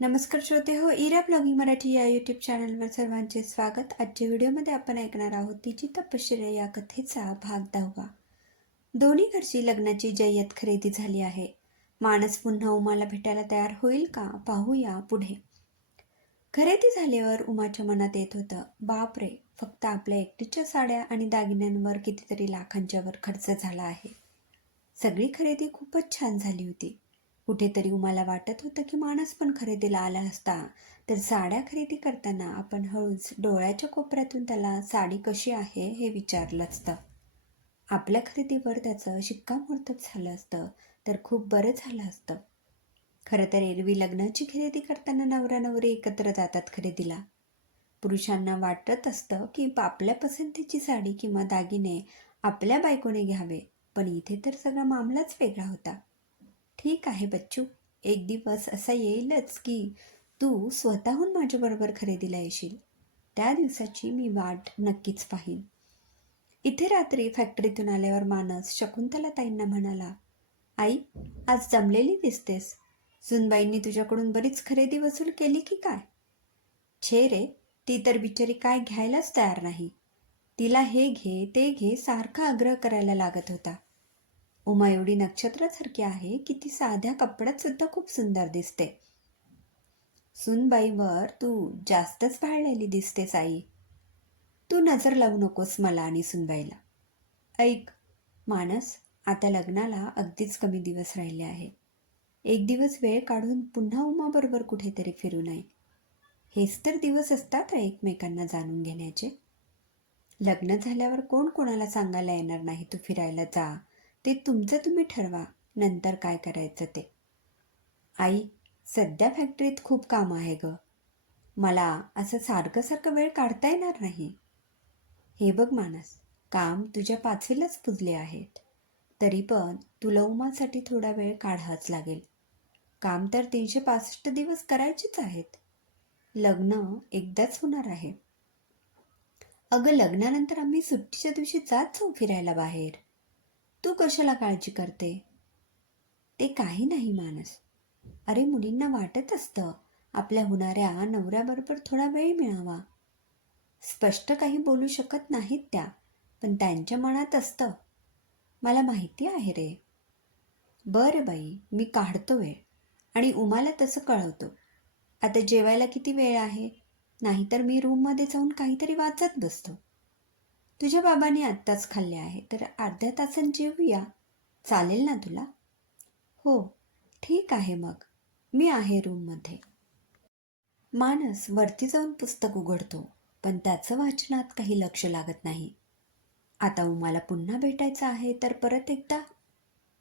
नमस्कार श्रोते हो इरा ब्लॉगिंग मराठी या यूट्यूब चॅनलवर सर्वांचे स्वागत. आजच्या व्हिडिओमध्ये आपण ऐकणार आहोत तिची तपश्चर्या या कथेचा भाग दहावा. दोन्ही घरची लग्नाची जय्यत खरेदी झाली आहे. माणस पुन्हा उमाला भेटायला तयार होईल का? पाहूया पुढे. खरेदी झाल्यावर उमाच्या मनात येत होतं बाप रे फक्त आपल्या एकटीच्या साड्या आणि दागिन्यांवर कितीतरी लाखांच्यावर खर्च झाला आहे. सगळी खरेदी खूपच छान झाली होती. कुठेतरी उमाला वाटत होतं की माणूस पण खरेदीला आला असता. तर साड्या खरेदी करताना आपण हळूच डोळ्याच्या कोपऱ्यातून त्याला साडी कशी आहे हे विचारलं असतं. आपल्या खरेदीवर त्याचं शिक्कामोर्तब झालं असतं तर खूप बरं झालं असतं. खरं तर एरवी लग्नाची खरेदी करताना नवरा नवरी एकत्र जातात खरेदीला. पुरुषांना वाटत असतं की आपल्या पसंतीची साडी किंवा दागिने आपल्या बायकोने घ्यावे पण इथे तर सगळा मामलाच वेगळा होता. ठीक आहे बच्चू. एक दिवस असा येईलच की तू स्वतःहून माझ्याबरोबर खरेदीला येशील. त्या दिवसाची मी वाट नक्कीच पाहीन. इथे रात्री फॅक्टरीतून आल्यावर मानस शकुंतला ताईंना म्हणाला आई आज जमलेली दिसतेस. सुनबाईंनी तुझ्याकडून बरीच खरेदी वसूल केली की काय? छे रे ती तर बिचारी काय घ्यायलाच तयार नाही. तिला हे घे ते घे सारखा आग्रह करायला लागत होता. उमा एवढी नक्षत्रासारखी आहे की ती साध्या कपड्यात सुद्धा खूप सुंदर दिसते. सुनबाईवर तू जास्तच भाळलेली दिसतेस आई तू नजर लावू नकोस मला आणि सुनबाईला. ऐक माणस आता लग्नाला अगदीच कमी दिवस राहिले आहे. एक दिवस वेळ काढून पुन्हा उमाबरोबर कुठेतरी फिरू नये. हेच तर दिवस असतात रे एकमेकांना जाणून घेण्याचे. लग्न झाल्यावर कोण कोणाला सांगायला येणार नाही तू फिरायला जा. ते तुमचं तुम्ही ठरवा. नंतर काय करायचं ते. आई सध्या फॅक्टरीत खूप काम आहे ग. मला असं सारखं सारखं वेळ काढता येणार नाही. हे बघ मानस काम तुझ्या पाचवीलाच पुजले आहेत. तरी पण तुला उमासाठी थोडा वेळ काढावाच लागेल. काम तर तीनशे पासष्ट दिवस करायचेच आहेत. लग्न एकदाच होणार आहे. अगं लग्नानंतर आम्ही सुट्टीच्या दिवशी जात जाऊ फिरायला बाहेर. तू कशाला काळजी करते? ते काही नाही मानस. अरे मुलींना वाटत असतं. आपल्या होणाऱ्या नवऱ्याबरोबर थोडा वेळ मिळावा. स्पष्ट काही बोलू शकत नाहीत त्या पण त्यांच्या मनात असतं. मला माहिती आहे रे. बरं बाई मी काढतो वेळ. आणि उमाला तसं कळवतो. आता जेवायला किती वेळ आहे? नाहीतर मी रूममध्ये जाऊन काहीतरी वाचत बसतो. तुझ्या बाबांनी आत्ताच खाल्ले आहे तर अर्ध्या तासात जेवूया. चालेल ना तुला? हो ठीक आहे मग. मी आहे रूममध्ये. मानस वरती जाऊन पुस्तक उघडतो पण त्याचं वाचनात काही लक्ष लागत नाही. आता उमाला पुन्हा भेटायचं आहे तर परत एकदा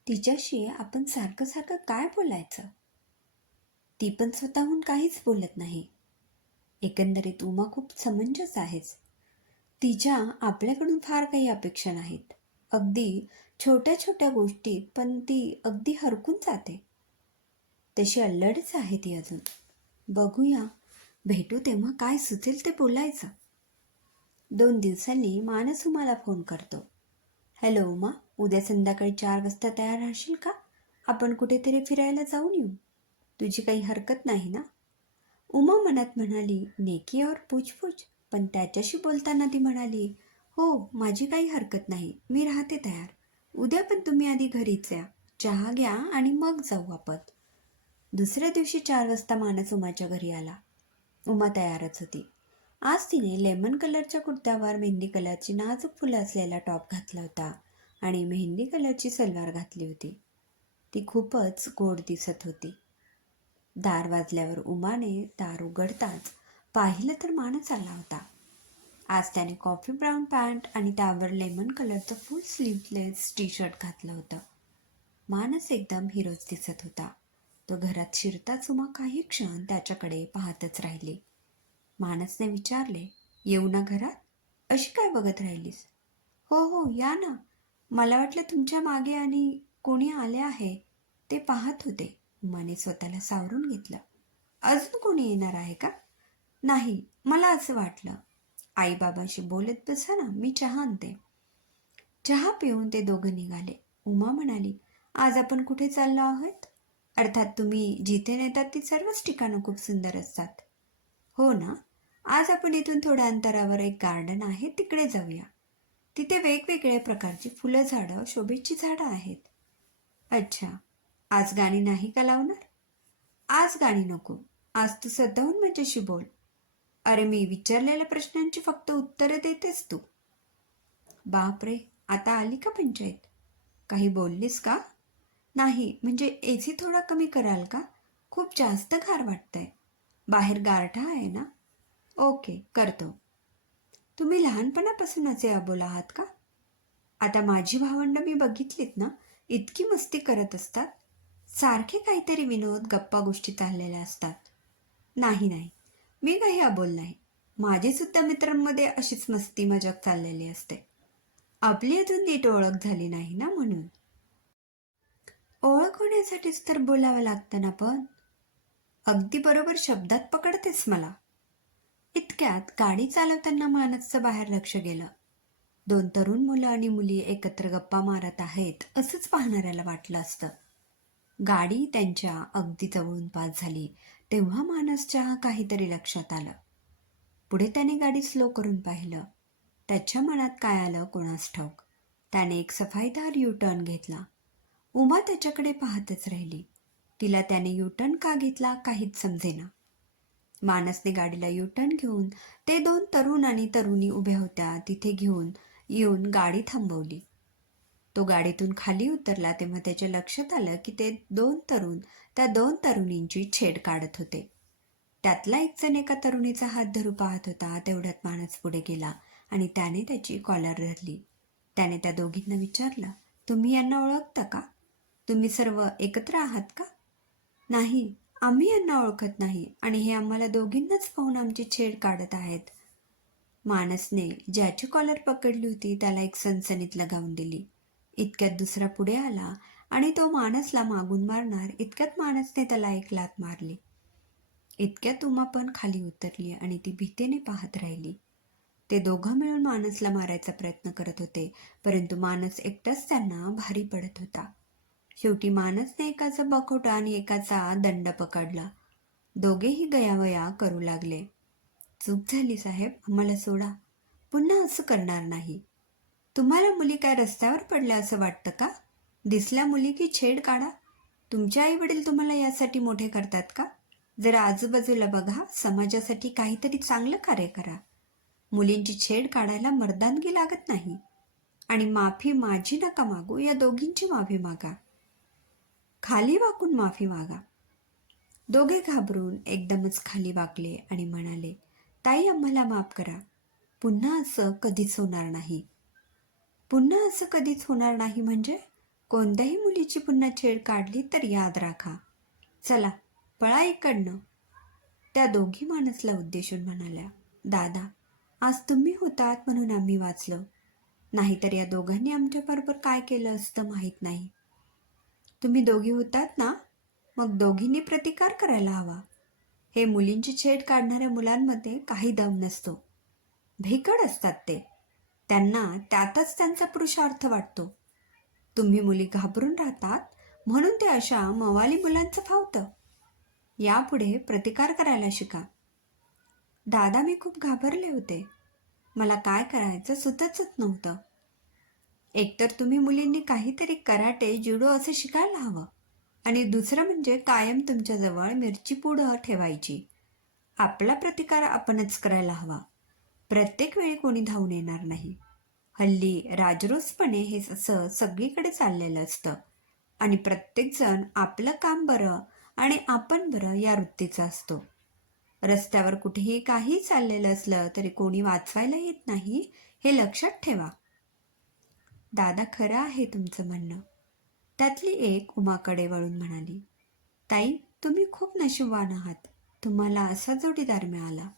तिच्याशी आपण सारखं सारखं काय बोलायचं? ती पण स्वतःहून काहीच बोलत नाही. एकंदरीत उमा खूप समंजस आहेच. तिच्या आपल्याकडून फार काही अपेक्षा नाहीत. अगदी छोट्या छोट्या गोष्टीत पण ती अगदी हरकून जाते. तशी अल्लडच आहे ती अजून. बघूया भेटू तेव्हा काय सुचेल ते बोलायचं. दोन दिवसांनी मानस उमाला फोन करतो. हॅलो उमा उद्या संध्याकाळी चार वाजता तयार राहशील का? आपण कुठेतरी फिरायला जाऊन येऊ. तुझी काही हरकत नाही ना? उमा मनात म्हणाली नेकी और पूछपूछ. पण त्याच्याशी बोलताना ती म्हणाली हो माझी काही हरकत नाही मी राहते तयार. उद्या पण तुम्ही आधी घरीच या. चहा घ्या आणि मग जाऊ आपण. दुसऱ्या दिवशी चार वाजता मानस उमाच्या घरी आला. उमा तयारच होती. आज तिने लेमन कलरच्या कुर्त्यावर मेहंदी कलरची नाजूक फुलं असलेला टॉप घातला होता आणि मेहंदी कलरची सलवार घातली होती. ती खूपच गोड दिसत होती. दार वाजल्यावर उमाने दार उघडताच पाहिलं तर मानस आला होता. आज त्याने कॉफी ब्राऊन पॅन्ट आणि त्यावर लेमन कलरचं फुल स्लीवलेस टी शर्ट घातलं होतं. मानस एकदम हिरोज दिसत होता. तो घरात शिरताच उमा काही क्षण त्याच्याकडे पाहतच राहिली. मानसने विचारले येऊ ना घरात? अशी काय बघत राहिलीस? हो हो या ना. मला वाटलं तुमच्या मागे आणि कोणी आले आहे. ते पाहत होते. उमाने स्वतःला सावरून घेतलं. अजून कोणी येणार आहे का? नाही मला असं वाटलं. आईबाबाशी बोलत बसा ना मी चहा आणते. चहा पिऊन ते दोघं निघाले. उमा म्हणाली आज आपण कुठे चाललो आहोत? अर्थात तुम्ही जिथे नेतात ती सर्वच ठिकाणं खूप सुंदर असतात. हो ना आज आपण इथून थोड्या अंतरावर एक गार्डन आहे तिकडे जाऊया. तिथे वेगवेगळ्या प्रकारची फुलं झाडं शोभेची झाडं आहेत. अच्छा आज गाणी नाही का लावणार? आज गाणी नको आज तू स्वतःहून माझ्याशी बोल. अरे मी विचारलेल्या प्रश्नांची फक्त उत्तरं देतेस तू. बापरे आता आली का पंचायत? काही बोललीस का? नाही म्हणजे एसी थोडा कमी कराल का? खूप जास्त गार वाटतंय. बाहेर गारठा आहे ना? ओके करतो. तुम्ही लहानपणापासून असे अबोल आहात का? आता माझी भावंड मी बघितलीत ना? इतकी मस्ती करत असतात. सारखे काहीतरी विनोद गप्पा गोष्टी चाललेल्या असतात. नाही नाही. मी काही अबोल नाही. माझी सुद्धा मित्रांमध्ये अशीच मस्ती मजाक चाललेली असते. आपली अजून नीट ओळख झाली नाही ना म्हणून? ओळख होण्यासाठीच तर बोलावं लागतं ना पण. अगदी बरोबर शब्दात पकडतेस मला. इतक्यात गाडी चालवताना मानसचं बाहेर लक्ष गेलं. दोन तरुण मुलं आणि मुली एकत्र गप्पा मारत आहेत असंच पाहणाऱ्याला वाटलं असतं. गाडी त्यांच्या अगदी जवळून पास झाली. तेव्हा मानसच्या काहीतरी लक्षात आलं. पुढे त्याने गाडी स्लो करून पाहिलं. त्याच्या मनात काय आलं कोणास ठाऊक. त्याने एक सफाईदार यू टर्न घेतला. उमा त्याच्याकडे पाहतच राहिली. तिला त्याने यूटर्न का घेतला काहीच समजेना. मानसने गाडीला यूटर्न घेऊन ते दोन तरुण आणि तरुणी उभ्या होत्या. तिथे घेऊन येऊन गाडी थांबवली. तो गाडीतून खाली उतरला तेव्हा त्याच्या लक्षात आलं की ते दोन तरुण त्या दोन तरुणींची छेड काढत होते. त्यातला एक जण एका तरुणीचा हात धरू पाहत होता तेवढ्यात माणस पुढे गेला आणि त्याने त्याची कॉलर धरली. त्याने त्या दोघींना विचारलं तुम्ही यांना ओळखता का? तुम्ही सर्व एकत्र आहात का? नाही आम्ही यांना ओळखत नाही आणि हे आम्हाला दोघींनाच पाहून आमची छेड काढत आहेत. माणसने ज्याची कॉलर पकडली होती त्याला एक सनसनीत लगावून दिली. इतक्यात दुसरा पुढे आला आणि तो मानसला मागून मारणार. इतक्यात मानसने त्याला एक लात मारली. इतक्यात उमा पण खाली उतरली आणि ती भीतीने पाहत राहिली. ते दोघं मिळून मानसला मारायचा प्रयत्न करत होते परंतु मानस एकटाच त्यांना भारी पडत होता. शेवटी मानसने एकाचा बखोटा आणि एकाचा दंड पकडला. दोघेही गयावया करू लागले. चूक झाली साहेब आम्हाला सोडा. पुन्हा असं करणार नाही. तुम्हाला मुली काय रस्त्यावर पडल्या असं वाटतं का? दिसल्या मुली की छेड काढा. तुमचे आई वडील तुम्हाला यासाठी मोठे करतात का? जरा आजूबाजूला बघा. समाजासाठी काहीतरी चांगलं कार्य करा. मुलींची छेड काढायला मर्दानगी लागत नाही. आणि माफी माझी नका मागू या दोघींची माफी मागा. खाली वाकून माफी मागा. दोघे घाबरून एकदमच खाली वाकले आणि म्हणाले ताई आम्हाला माफ करा. पुन्हा असं कधीच होणार नाही. पुन्हा असं कधीच होणार नाही म्हणजे? कोणत्याही मुलीची पुन्हा छेड काढली तर याद राखा. चला पळा इकडनं. त्या दोघी माणसला उद्देशून म्हणाल्या दादा आज तुम्ही होतात म्हणून आम्ही वाचलो. नाहीतर या दोघांनी आमच्याबरोबर काय केलं असतं माहीत नाही. तुम्ही दोघी होतात ना? मग दोघींनी प्रतिकार करायला हवा. हे मुलींची छेड काढणाऱ्या मुलांमध्ये काही दम नसतो. भेकड असतात ते. त्यांना त्यातच त्यांचा पुरुषार्थ वाटतो. तुम्ही मुली घाबरून राहतात म्हणून ते अशा मवाली मुलांचं फावतं. यापुढे प्रतिकार करायला शिका. दादा मी खूप घाबरले होते. मला काय करायचं सुचतच नव्हतं. एकतर तुम्ही मुलींनी काहीतरी कराटे जुडो असं शिकायला हवं. आणि दुसरं म्हणजे कायम तुमच्याजवळ मिरची पुढं ठेवायची. आपला प्रतिकार आपणच करायला हवा. प्रत्येक वेळी कोणी धावून येणार नाही. हल्ली राजरोसपणे हे असं सगळीकडे चाललेलं असतं. आणि प्रत्येकजण आपलं काम बरं आणि आपण बरं या वृत्तीचा असतो. रस्त्यावर कुठेही काही चाललेलं असलं तरी कोणी वाचवायला येत नाही हे लक्षात ठेवा. दादा खरं आहे तुमचं म्हणणं. त्यातली एक उमाकडे वळून म्हणाली ताई तुम्ही खूप नशीबवान आहात. तुम्हाला असा जोडीदार मिळाला.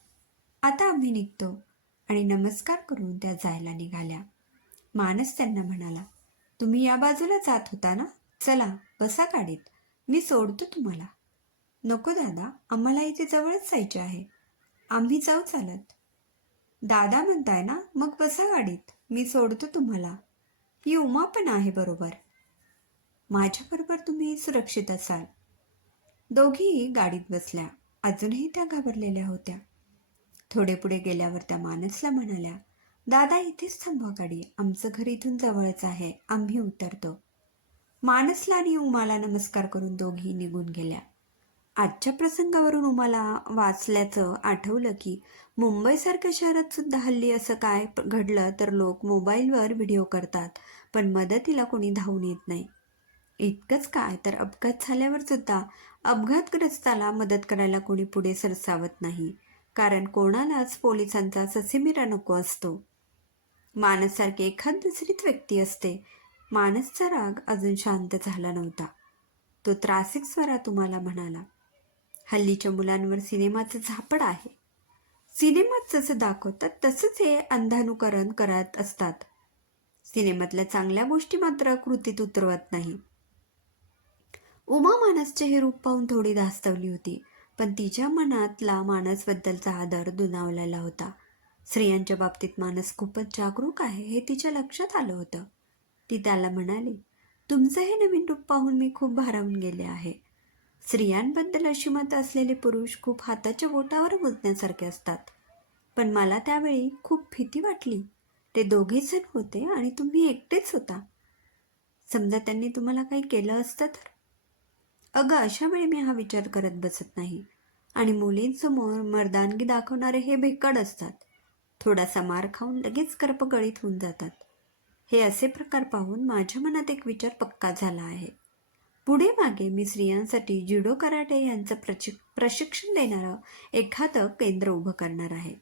आता आम्ही निघतो. आणि नमस्कार करून त्या जायला निघाल्या. मानस त्यांना म्हणाला तुम्ही या बाजूला जात होता ना? चला बसा गाडीत. मी सोडतो तुम्हाला. नको दादा आम्हाला इथे जवळच जायचे आहे. आम्ही जाऊ चालत. दादा म्हणताय ना मग बसा गाडीत. मी सोडतो तुम्हाला. ही उमा पण आहे बरोबर. माझ्याबरोबर तुम्ही सुरक्षित असाल. दोघीही गाडीत बसल्या. अजूनही त्या घाबरलेल्या होत्या. थोडे पुढे गेल्यावर त्या मानसला म्हणाल्या दादा इथेच थांबवा गाडी. आमचं घर इथून जवळच आहे. आम्ही उतरतो. मानसला आणि उमाला नमस्कार करून दोघी निघून गेल्या. आजच्या प्रसंगावरून उमाला वाचल्याचं आठवलं की मुंबईसारख्या शहरात सुद्धा हल्ली असं काय घडलं तर लोक मोबाईलवर व्हिडिओ करतात पण मदतीला कोणी धावून येत नाही. इतकंच काय तर अपघात झाल्यावर सुद्धा अपघातग्रस्ताला मदत करायला कोणी पुढे सरसावत नाही. कारण कोणालाच पोलिसांचा ससेमिरा नको असतो. मानससारखी एखाद दुसरीच व्यक्ती असते. मानसचा राग अजून शांत झाला नव्हता. तो त्रासिक स्वरा तुम्हाला म्हणाला हल्लीच्या मुलांवर सिनेमाचं झापड आहे. सिनेमात जसं दाखवतात तसंच हे अंधानुकरण करत असतात. सिनेमातल्या चांगल्या गोष्टी मात्र कृतीत उतरवत नाही. उमा मानसचे हे रूप पाहून थोडी धास्तवली होती. पण तिच्या मनातला मानसबद्दलचा आदर दुनावलेला होता. स्त्रियांच्या बाबतीत मानस खूपच जागरूक आहे हे तिच्या लक्षात आलं होतं. ती त्याला म्हणाली तुमचं हे नवीन रूप पाहून मी खूप भारावून गेले आहे. स्त्रियांबद्दल अशी मतं असलेले पुरुष खूप हाताच्या बोटावर मोजण्यासारखे असतात. पण मला त्यावेळी खूप भीती वाटली. ते दोघेजण होते आणि तुम्ही एकटेच होता. समजा त्यांनी तुम्हाला काही केलं असतं तर अगं अशा वेळी मी हा विचार करत बसत नाही. आणि मुलींसमोर मर्दानगी दाखवणारे हे भेकड असतात. थोडासा मार खाऊन लगेच कर्पगळीत होऊन जातात. हे असे प्रकार पाहून माझ्या मनात एक विचार पक्का झाला आहे. पुढे मागे मी स्त्रियांसाठी जुडो कराटे यांचं प्रशिक प्रशिक्षण देणारं एखादं केंद्र उभं करणार आहे.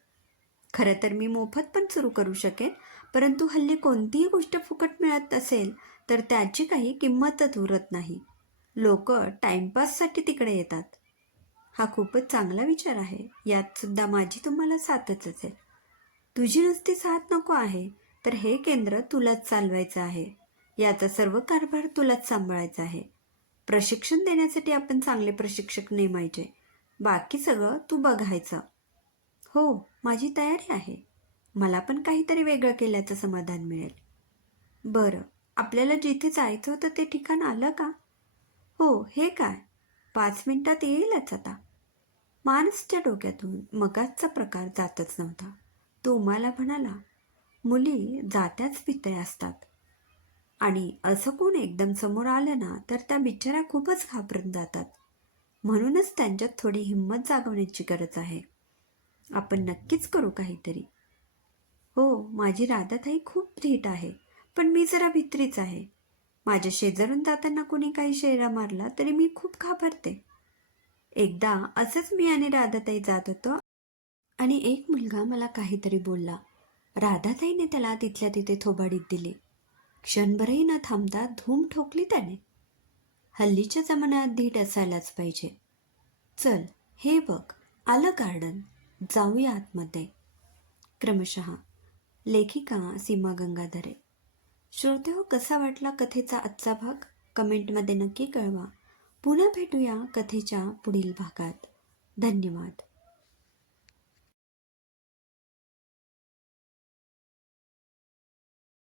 खरं तर मी मोफत पण सुरू करू शकेन परंतु हल्ली कोणतीही गोष्ट फुकट मिळत असेल तर त्याची काही किंमतच उरत नाही. लोक टाइमपाससाठी तिकडे येतात. हा खूपच चांगला विचार आहे. यात सुद्धा माझी तुम्हाला साथच असेल. तुझी नुसती साथ नको आहे तर हे केंद्र तुलाच चालवायचं आहे. याचा सर्व कारभार तुलाच सांभाळायचा आहे. प्रशिक्षण देण्यासाठी आपण चांगले प्रशिक्षक नेमायचे बाकी सगळं तू बघायचं. हो माझी तयारी आहे. मला पण काहीतरी वेगळं केल्याचं समाधान मिळेल. बरं आपल्याला जिथे जायचं होतं ते ठिकाण आलं का? हो हे काय? पाच मिनिटात येईलच आता. मानसच्या डोक्यातून मगाचा प्रकार जातच नव्हता. तो मला म्हणाला मुली जात्याच पितळ्या असतात. आणि असं कोण एकदम समोर आलं ना तर त्या बिचाऱ्या खूपच घाबरून जातात. म्हणूनच त्यांच्यात थोडी हिंमत जागवण्याची गरज आहे. आपण नक्कीच करू काहीतरी. हो माझी राधाताई खूप धीट आहे पण मी जरा भित्रीच आहे. माझ्या शेजारून जाताना कोणी काही शेरा मारला तरी मी खूप घाबरते. एकदा असंच मी आणि राधाताई जात होतो आणि एक मुलगा मला काहीतरी बोलला. राधाताईने त्याला तिथल्या तिथे थोबाडीत दिली. क्षणभरही न थांबता धूम ठोकली त्याने. हल्लीच्या जमान्यात धीट असायलाच पाहिजे. चल हे बघ आलं गार्डन. जाऊया आतमध्ये. क्रमशः लेखिका सीमा गंगाधरे. श्रोते हो कसा वाटला कथेचा आजचा भाग? कमेंटमध्ये नक्की कळवा. पुन्हा भेटूया कथेच्या पुढील भागात. धन्यवाद.